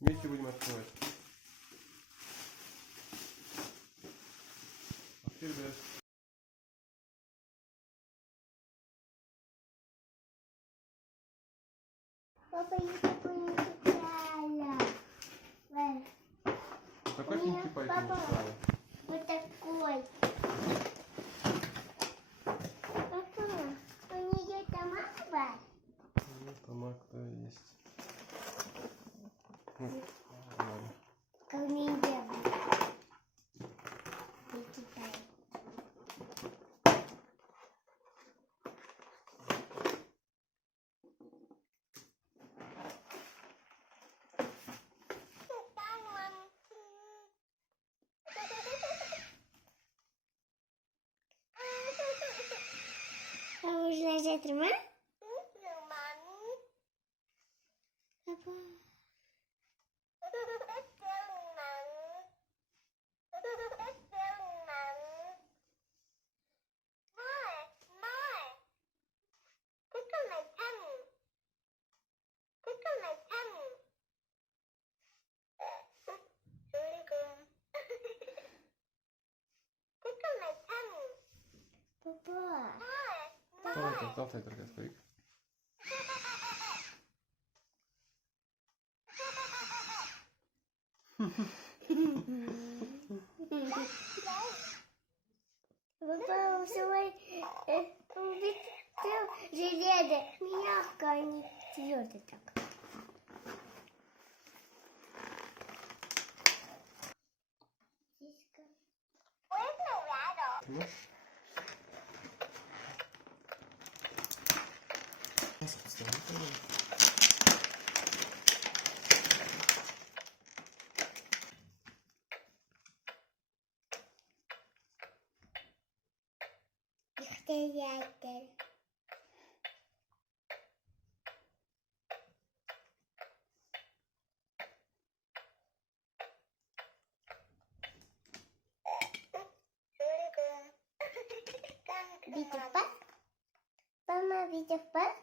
Вместе будем открывать. Вперед. Папа, я такой не купляла. Какой Пинки Пай ты не Папа, устраивал? вот такой. Папа, у нее там аква. Ну, там акта есть. Ну, ладно. Как у меня делают. Не китай. А можно взять роман? Папа. Папа. Давай только открой. Папа, свой железо мягко, а не твердо так. Ну. Маску вставь, Приятель. Видишь, пап? Мама, видишь, пап?